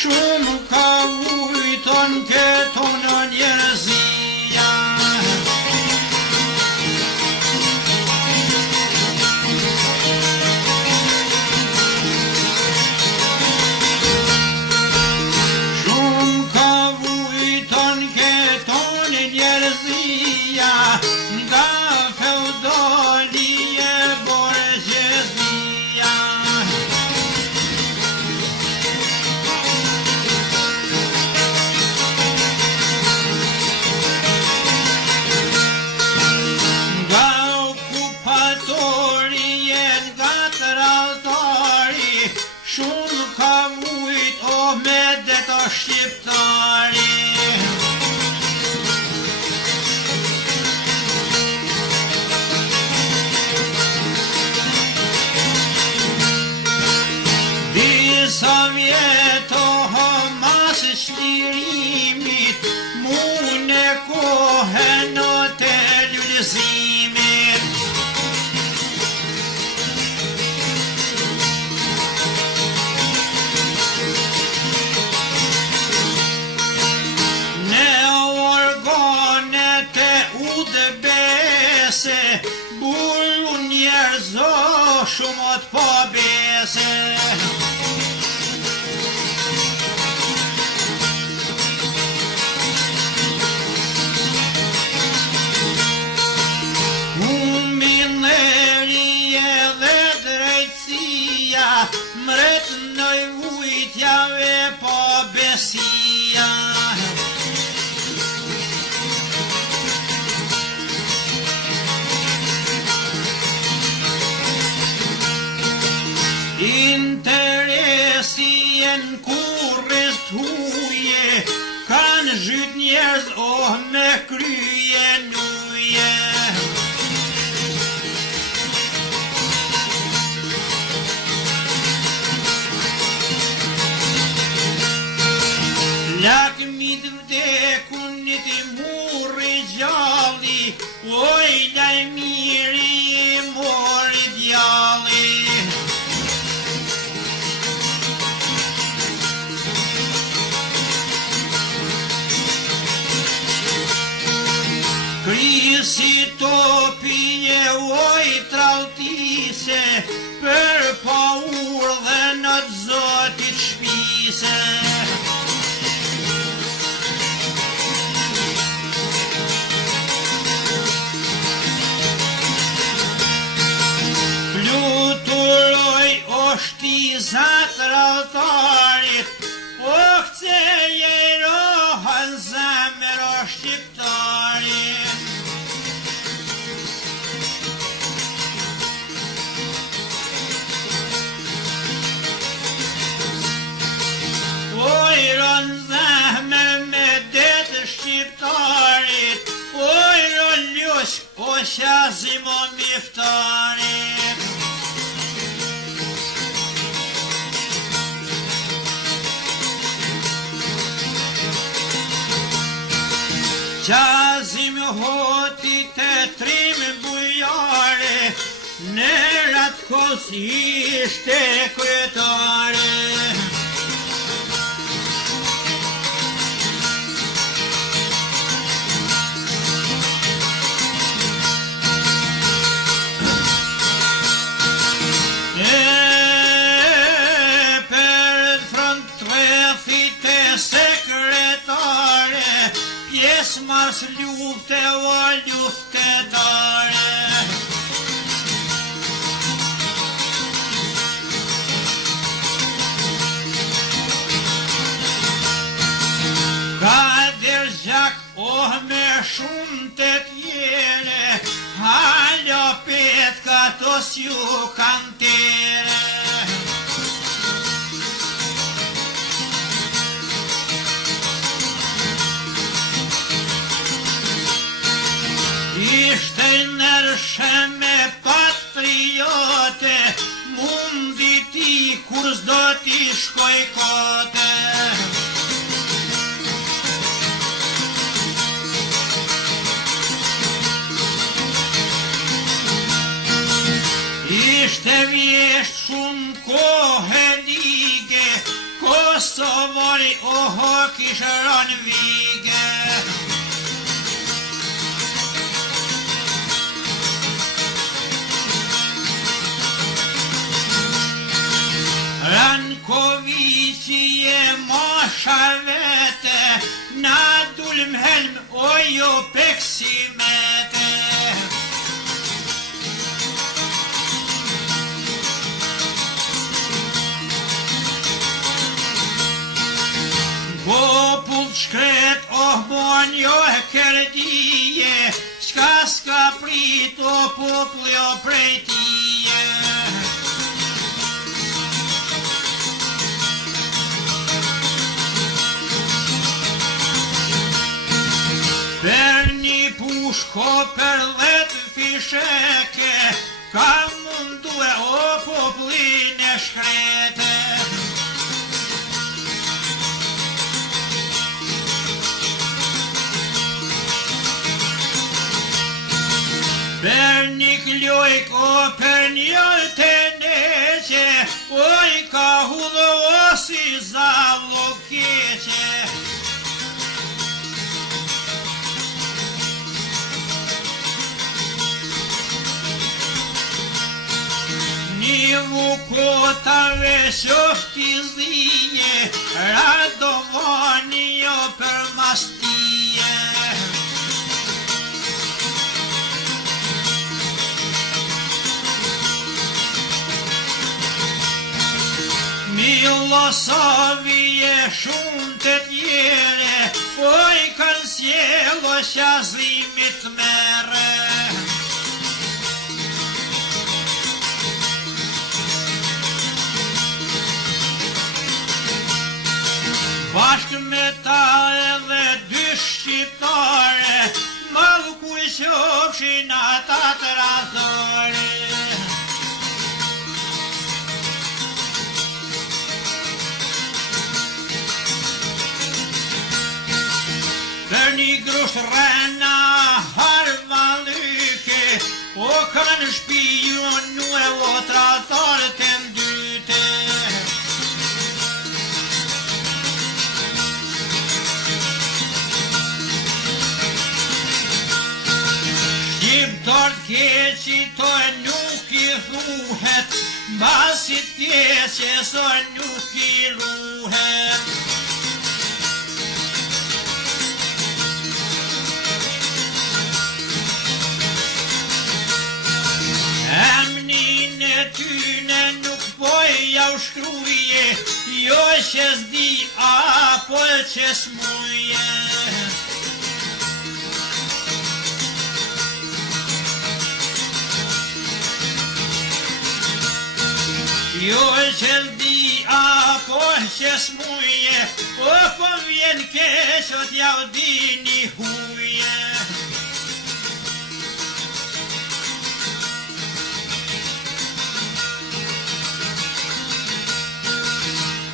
shumë ka ujton këto në njerëzia. Shumë ka ujton këto në njerëzia, nga feudolie borgjezia. Shumë ka vujt o me deto shqiptari. Disa vjetohë mas shlirimit, mune kohën o të lullëzimit. Bulu njerëzo shumët po bese. Humbinërie dhe drejtësia, mret në ujtjave po besia. Interesien kurrës t'huje, kanë zhyt njerëz me krye nuje. Lakmit vdekunit I murri gjalli, oj laj miri I mori djalli. Krisi topije oj trautise, për pa urdhe në të zotit shpise. Fluturoj o shtizat ralltarit, o këceje rohën zemër o shqiptarit. Oj ron zemër me detë shqiptarit, oj ron ljush o qazim o miftarit. Qazim hoti të trim bujare, në ratë kos ishte kryetare. Per front trefit e sekretare, pjesë mas lufte o luftetare. Kader Gjak o me shumë të tjere, halja petka tos ju kanë tere. Ishte nërshë me patriote, mundi ti kur s'do ti shkoj kote. Ishte vjesht shumë kohë lige, kos Kosovari oho kishëron vige. Rankovici je mosha vete, na dulm helm ojo peksimete. Popull shkret bon jo kerdije, s'ka prit o popull jo prej tije. Per një pushko për 10 fisheke, ka mundu e o popullin e shkrete. Per një klojk o per një të neqe, oj ka hudho o si zallo keqe. Një vukotave shofti zinje, radovani jo për mastije. Milosavi je shumë të tjere, oj kanë sjelo shazimit mere. Bashk me ta edhe 2 shqiptare, malë ku i qofshin ata të rathore. Për një grusht rena harva lyke, o kanë shpion një e o tratarë të mdyte. Shqiptar t'keqi to nuk i thuhet, basit t'keqe so nuk i ruhet. Emnin e tyne nuk poja u shkruje, jo që s'di apo që s'muje. Jo që s'di apo që s'muje, o po vjen keqot ja u dini huje.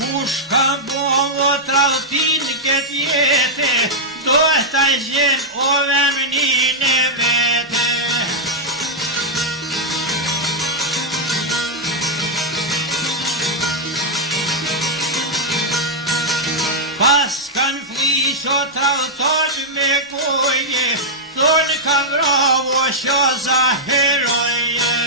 Kush ka bo trautin këtë jete, do ta gjen o vemnin e vete. Pas kan flisho trautor me koje, thon ka bravo sho za heroje.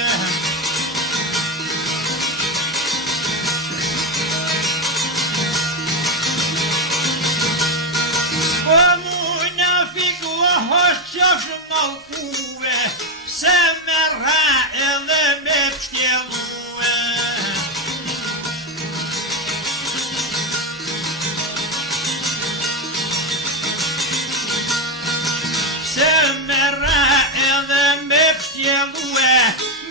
O munafik o hoqosh malkue, pse me ra edhe me pshtjelue. Pse me ra edhe me pshtjelue,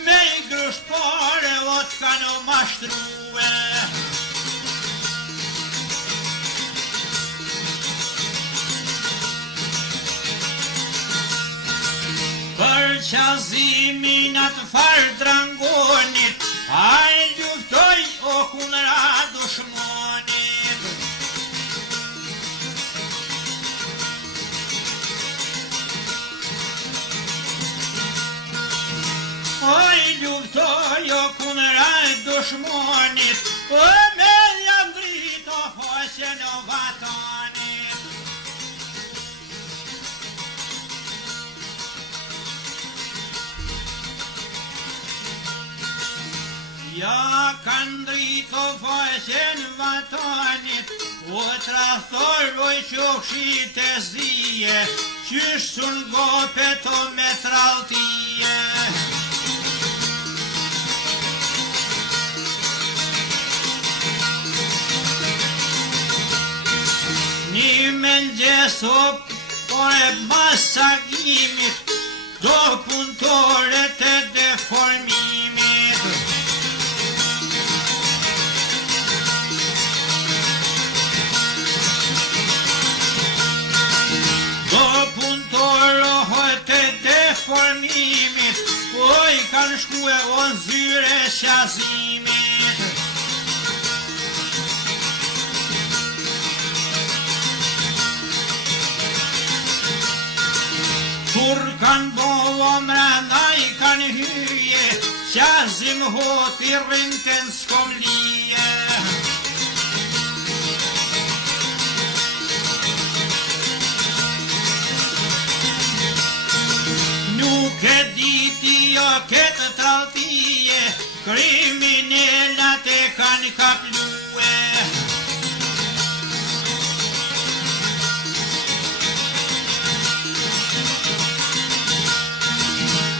me I grushtare o t'kano mashtrue. Për qazimin atë farë drangonit, a I luftoj o kunra dushmonit. O I luftoj o kunra dushmonit, o me jam drita Ja kanë drito faqen vatanit, o traktoroj qofshit e zije, qysh sun gopet o me traltije. Një mëngjes o por e masakimit, do punëtoret e deformimit. Do punëtoret e deformimit, oj kanë shkue o në zyre qazimit. Kur kanë bo mrena I kanë hyje, qazim hoti rrinten s'komlije. Nuk e diti jo këtë traltije, kriminellat e kanë kaplue.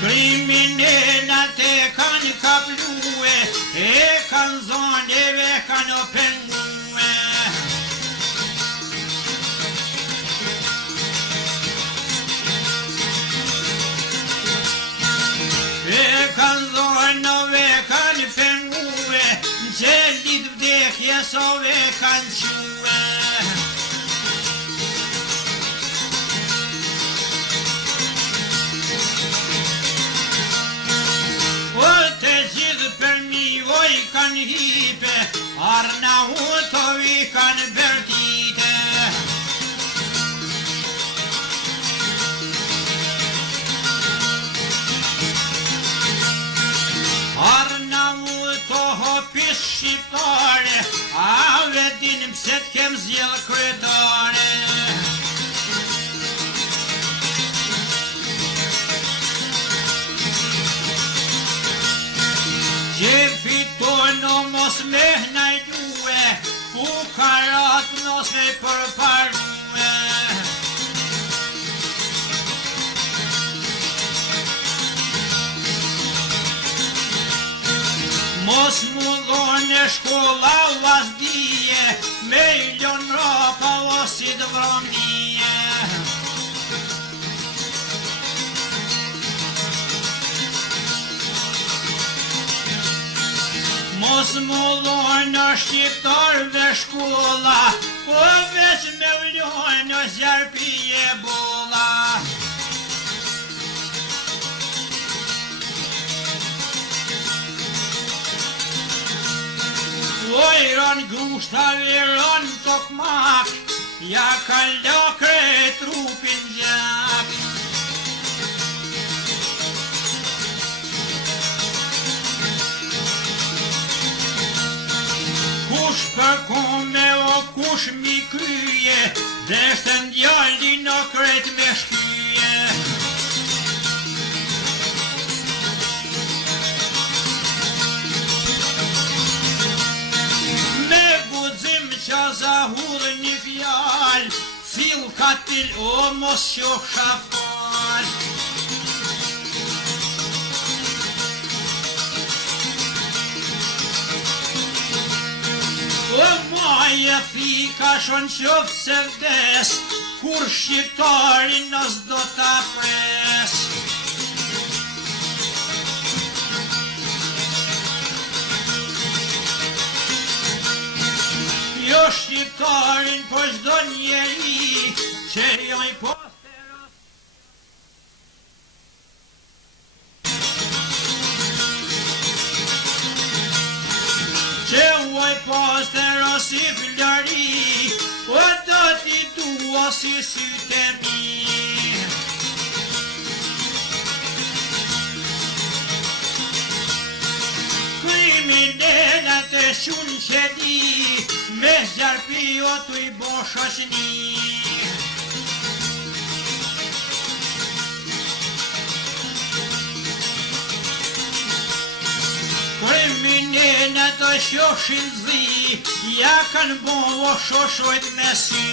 Kriminellat e kanë kaplue, e kanë zoneve kanë opengue. E kanë zoneve kanë pengue, në qelit vdekje sove kanë que. Oj kanë hipe, Arnautovi kanë bertite. Arnauto hopis shqiptare, a vedin pse t'kem zjell kryetare. Që fitono mos me hnajtue, fukarat mos me përparue. Mos mu dhone shkolla vazdije, me ljon ropa osit vromnije. Mos mu dhone shqiptarve shkolla, po veç me vlojnë zjarpije bolla. Oj, ron grushtavi, ron tokmak, ja ka lakre trupin gjak. Kush përkome o kush mi kryje, deshtën djallin o kret me shkyje. Zahur një fjall, cil katil o mos qof shafal. O maje thika shon qof se vdes, kur shqiptarin nës do t'a pres. Jo shqiptarin po çdo njeri, që joj posteros. Që joj posteros I flori, o do t'i dua si sytë mi. Kriminellat e shun që di, me zjarpi o t'u I bo shoqni. Mine në të shoshin zi, ja kanë bo o shoshojt në si.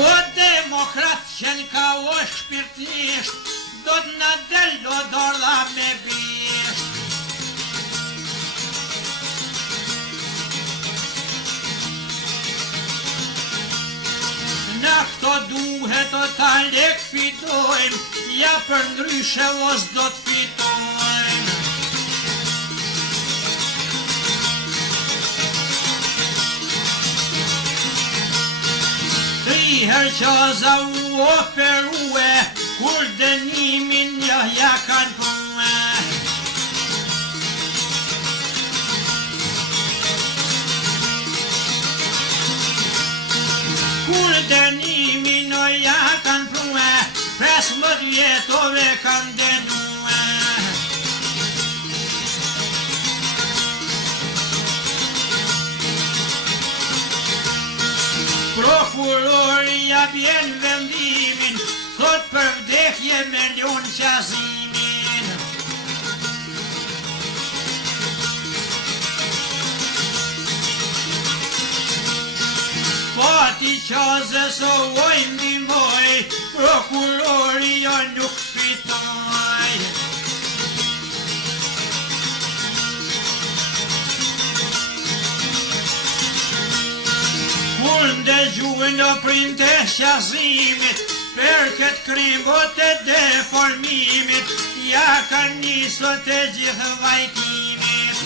O demokrat që n'ka o shpirtnisht, do t'na dello dorda me bisht. Në këto duhet o ta lek fitojnë, ja për ndryshe os do t'fitojnë. Triher qaza u operue, kur dënimin ja kanë përme. Kur dënimin ja kanë përme, 15 vjetove kanë dënue. Prokuroria bjen vendimin, thot për vdekje milion qazimin. Fati qaze so oj ndimoj, prokuroria nuk fitoj. Kur ndëgjuen o printe qazimit, për këtë krimbot e deformimit, ja kanë njësot e gjithë vajtimit.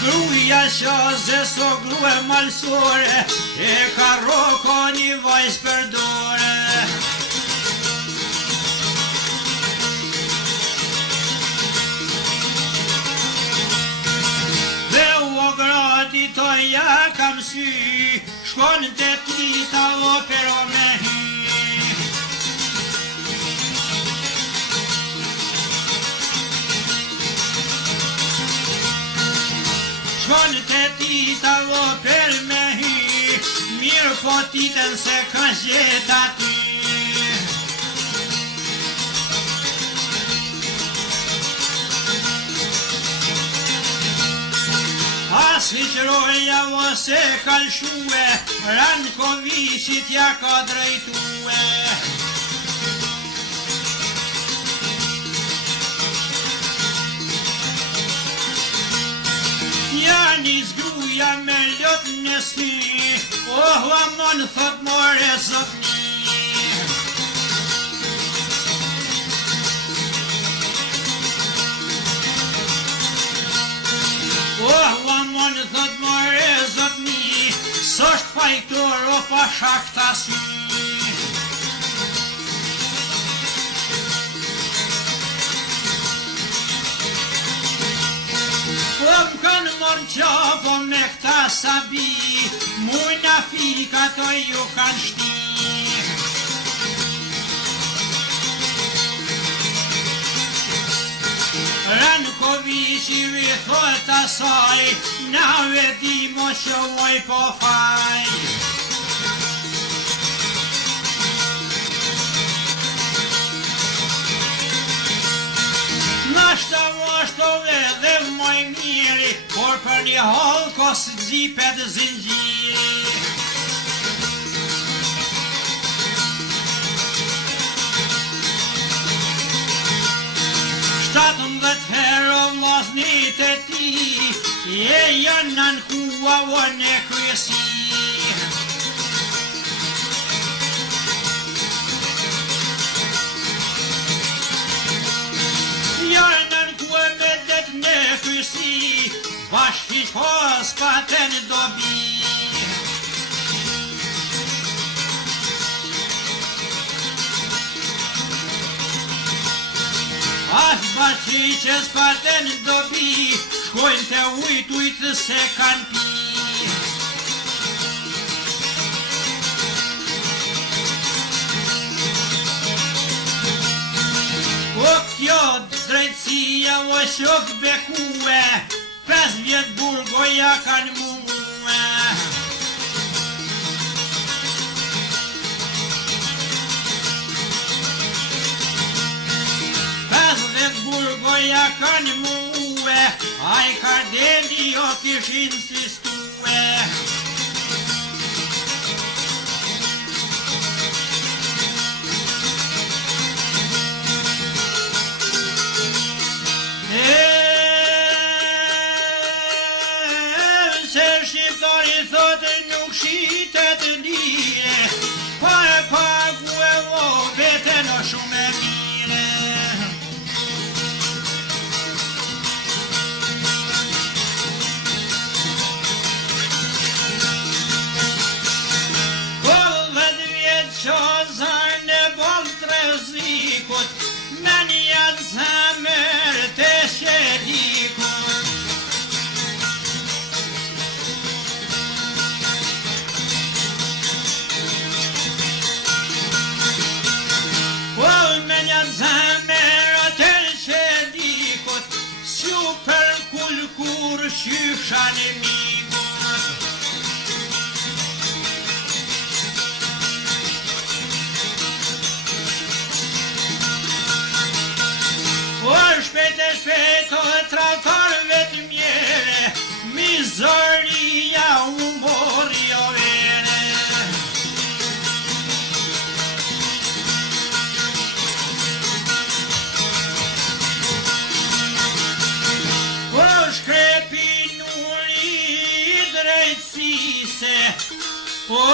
Gruja qaze so grue malsore, e ka roko një vajz për dore. Dhe u grati to ja kam sy, shkon të tita opero me hy. Shkon të tita oper me hy, mirë po titën se ka gjet aty. As hiqroja ose kalshue, Rankovicit ja ka drejtue. Janis gruja me lot në sy, oh amon thot more zotni. Oh amon thot more zotni, s'osht fajtor o pa shakta sy. Kanë mor qafo me këta sabi, mujna fika to ju kanë shti. Rankovici vi thot asaj, na vedimo që oj po faj. Nashta washtove dhe moj miri, por për një halkos gjipet zingjiri. Shtatëmbëdhjet herë vllaznit e ti, je janë nën kua o në kryesi. Bashki qos paten dobi. As bashki që s'paten dobi, shkojnë të ujt se kanë pi. O kjo drejtësia o shok bekue, 5 vjet burg burgoja kanë mume. 50 burgoja kanë mume, ai ka deli o kishin si stue. Se shqiptari thotë nuk shitet lire, pa e pagu e o vete në shumë e mire. Kollet vjetë që zarë në bol të rezikut, me një zemër të shedikut. Kur shyshan e migut. O shpejt o traktarve të mjere, mizoria u mori o vere. Po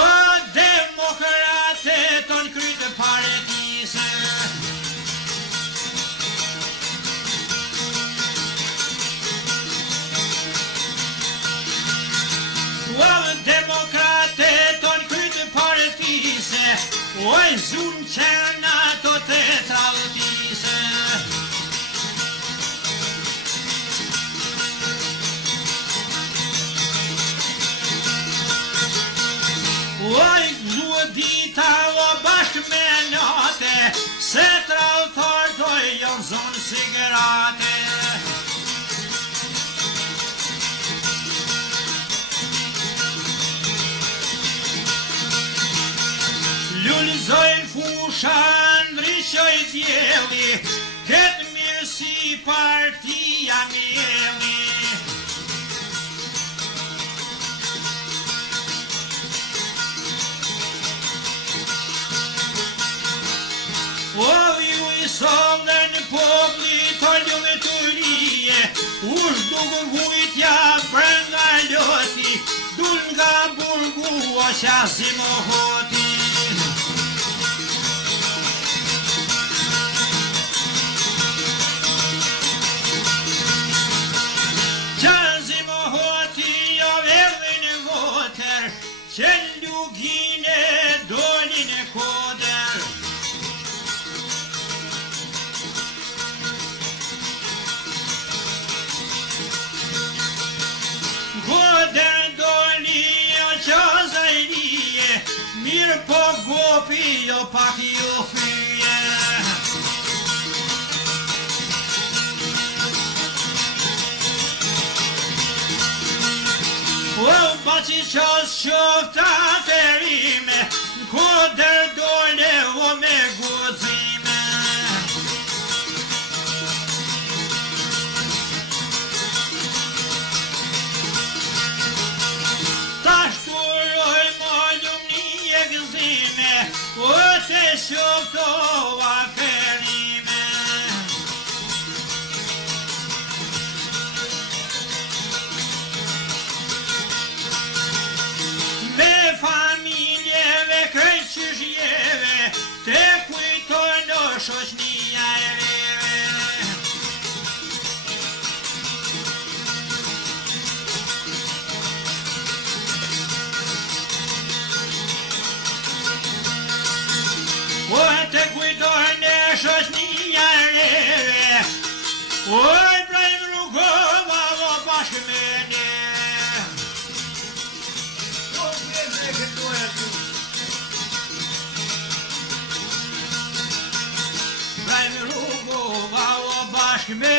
demokrate ton krytë paretise. Po demokrate ton krytë paretise, oj zunë qena to të trautise. Oj, dita o bashkë me nate, se trautar doj janë zonë sigarate. Lullëzojnë fusha, ndryqoj djeli, këtë mirë si partia mjeli. O ju I sollën popli të ljumë të lije, ush duke vujtja brënga loti, dul nga burgu o qasim o hoti. Qasim o hoti jo vedhin voter, që lugine dolin e koder. Koder doli o qazajlije, mirë po gopi o pak ju fyje. O baci qas qofta ferime, koder dole o me gudzime. O të shoftova ferime. Me familjeve krejqyshjeve, te kujtojnë o shoqnia e reve. O të kujtojnë e shoqnia e reve, oj brejmë rrugova o bashkë me ne. Brejmë rrugova o bashkë me